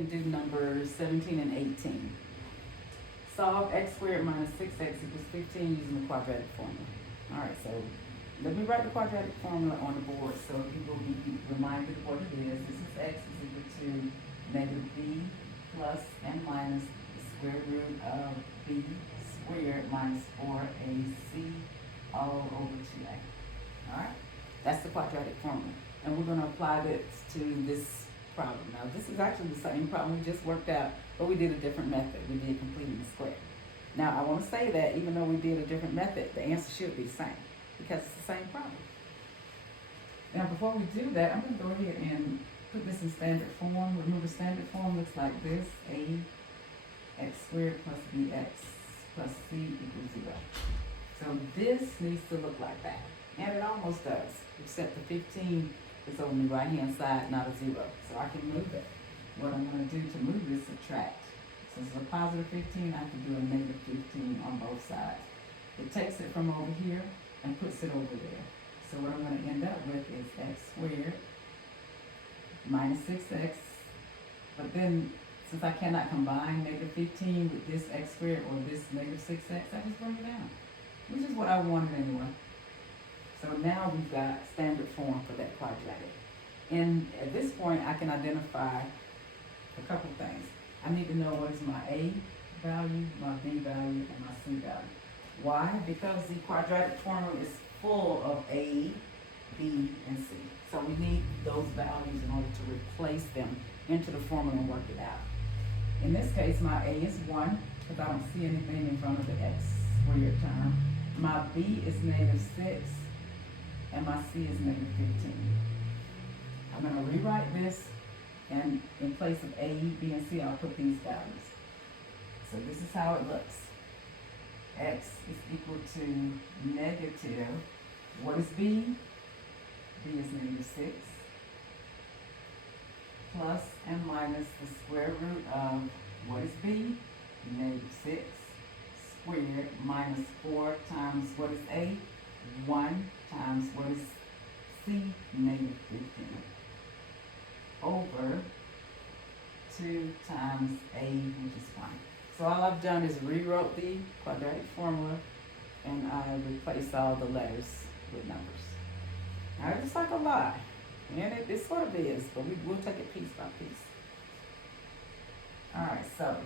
and do numbers 17 and 18. Solve x squared minus 6x equals 15 using the quadratic formula. Alright, so let me write the quadratic formula on the board so you will be reminded of what it is. This is x is equal to negative b plus and minus the square root of b squared minus 4ac all over 2a. Alright, that's the quadratic formula. And we're going to apply this to this problem. Now, this is actually the same problem we just worked out, but we did a different method. We did completing the square. Now, I want to say that even though we did a different method, the answer should be the same because it's the same problem. Now, before we do that, I'm going to go ahead and put this in standard form. Remember, standard form looks like this: a x squared plus bx plus c equals 0. So this needs to look like that. And it almost does, except the 15 is on the right-hand side, not a 0. So I can move it. What I'm going to do to move this, subtract. Since it's a positive 15, I have to do a negative 15 on both sides. It takes it from over here and puts it over there. So what I'm going to end up with is x squared minus 6x. But then, since I cannot combine negative 15 with this x squared or this negative 6x, I just bring it down, which is what I wanted anyway. So now we've got standard form for that quadratic. And at this point, I can identify a couple things. I need to know what is my A value, my B value, and my C value. Why? Because the quadratic formula is full of A, B, and C. So we need those values in order to replace them into the formula and work it out. In this case, my A is 1, because I don't see anything in front of the x squared term. My B is negative 6. And my C is negative 15. I'm going to rewrite this, and in place of A, B, and C, I'll put these values. So this is how it looks. X is equal to negative, what is B? B is negative 6, plus and minus the square root of, what is B? Negative 6 squared minus 4 times, what is A? 1 times what is C? Negative 15 over 2 times A, which is 1. So all I've done is rewrote the quadratic formula and I replaced all the letters with numbers. Now it's like a lot, and it sort of is, but we'll take it piece by piece. Alright, so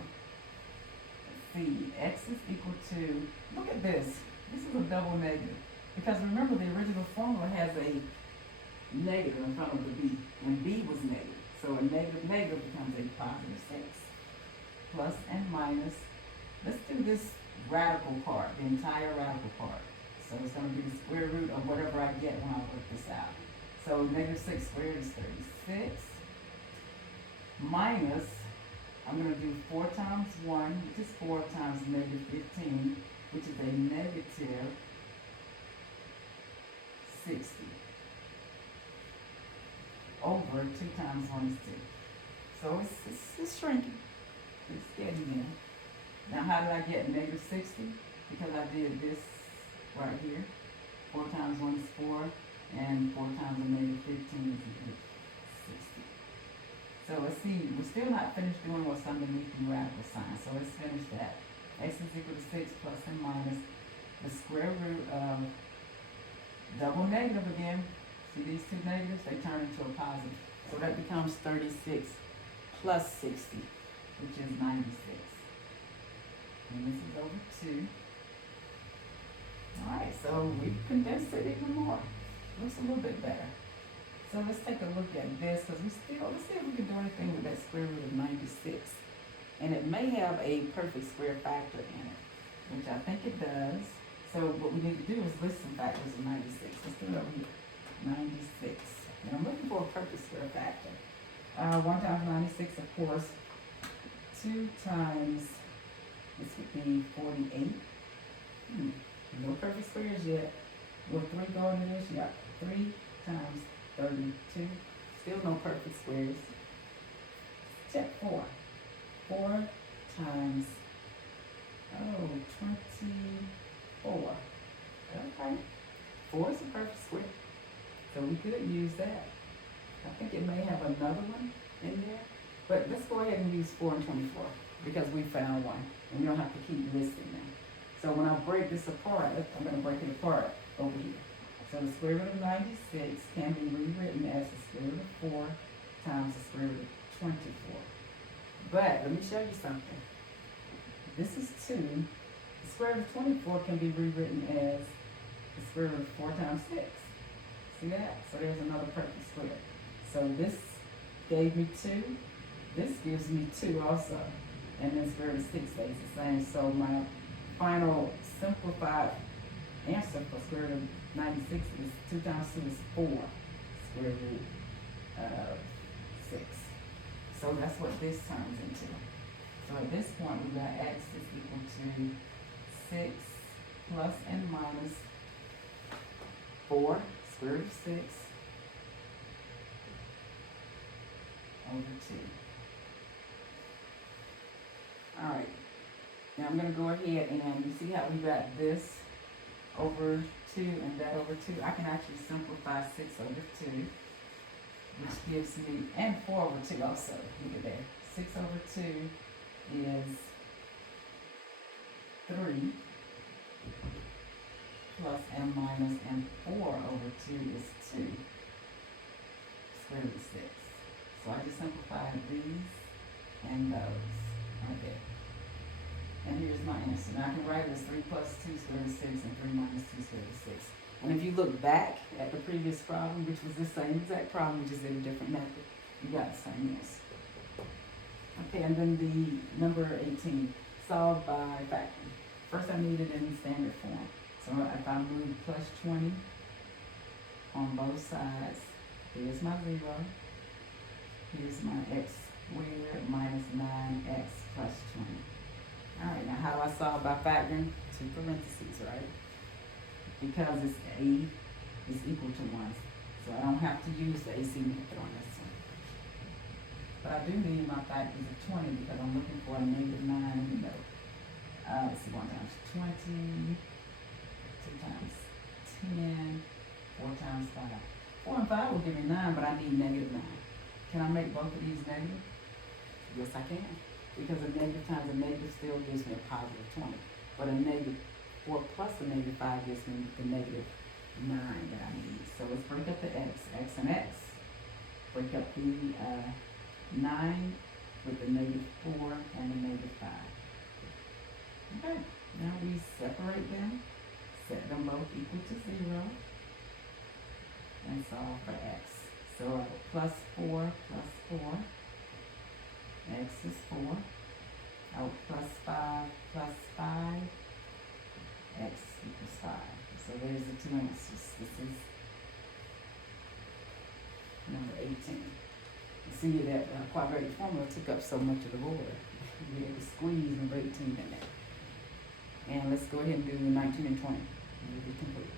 let's see, x is equal to, look at this. This is a double negative. Because remember, the original formula has a negative in front of the b, and b was negative. So a negative negative becomes a positive 6. Plus and minus. Let's do this radical part, the entire radical part. So it's going to be the square root of whatever I get when I work this out. So negative 6 squared is 36. Minus, I'm going to do 4 times 1, which is 4 times negative 15, which is a negative 60 over 2 times 1 is 2. So it's shrinking. It's getting there. Now how did I get negative 60? Because I did this right here. 4 times 1 is 4, and 4 times a negative 15 is 60. So let's see, we're still not finished doing what's underneath the radical sign. So let's finish that. X is equal to 6 plus and minus the square root of double negative again. See these two negatives? They turn into a positive. So that becomes 36 plus 60, which is 96. And this is over 2. Alright, so we've condensed it even more. Looks a little bit better. So let's take a look at this, because let's see if we can do anything with that square root of 96. And it may have a perfect square factor in it, which I think it does. So what we need to do is list some factors of 96. Let's do it over here. 96. And I'm looking for a perfect square factor. 1 times 96, of course. 2 times, this would be 48. No perfect squares yet. Will 3 go into this? Yeah. 3 times 32. Still no perfect squares. Check 4. 4 times, 24. Okay. 4 is a perfect square. So we could use that. I think it may have another one in there. But let's go ahead and use 4 and 24 because we found one and we don't have to keep listing them. So when I break this apart, I'm going to break it apart over here. So the square root of 96 can be rewritten as the square root of 4 times the square root of 24. But let me show you something. This is 2. The square root of 24 can be rewritten as the square root of 4 times 6. See that? So there's another perfect square. So this gave me 2. This gives me 2 also. And then square root of 6 stays the same. So my final simplified answer for square root of 96 is 2 times 2 is 4 square root of 6. So that's what this turns into. So at this point we got x is equal to 6 plus and minus 4 square root of 6 over 2. Alright, now I'm going to go ahead and you see how we got this over 2 and that over 2. I can actually simplify 6 over 2, which gives me, and 4 over 2 also. Look at that. 6 over 2 is 3 plus and minus, and 4 over 2 is 2 square root of 6. So I just simplified these and those right there. And here's my answer. Now I can write it as 3 plus 2 square root of 6 and 3 minus 2 square root of 6. And if you look back at the previous problem, which was the same exact problem, we just did a different method, you got the same answer. Okay, and then the number 18, solved by factoring. First I need it in standard form. So if I move plus 20 on both sides, here's my 0, here's my x squared minus 9x plus 20. Alright, now how do I solve by factoring? 2 parentheses, right? Because it's a is equal to 1. So I don't have to use the AC method on this one. But I do need my factors of 20 because I'm looking for a negative 9 in the middle. Let's see, 1 times 20, 2 times 10, 4 times 5. 4 and 5 will give me 9, but I need negative 9. Can I make both of these negative? Yes, I can. Because a negative times a negative still gives me a positive 20. But a negative 4 plus a negative 5 gives me the negative 9 that I need. So let's break up the x and x. Break up the 9 with the negative 4 and the negative 5. Okay, now we separate them, set them both equal to 0, and solve for x. So plus 4 plus 4. X is 4. Out plus 5 plus 5. X equals 5. So there's the 2 answers. This is number 18. You see that quadratic formula took up so much of the board. We had to squeeze number 18 in there. And let's go ahead and do 19 and 20. We'll be complete.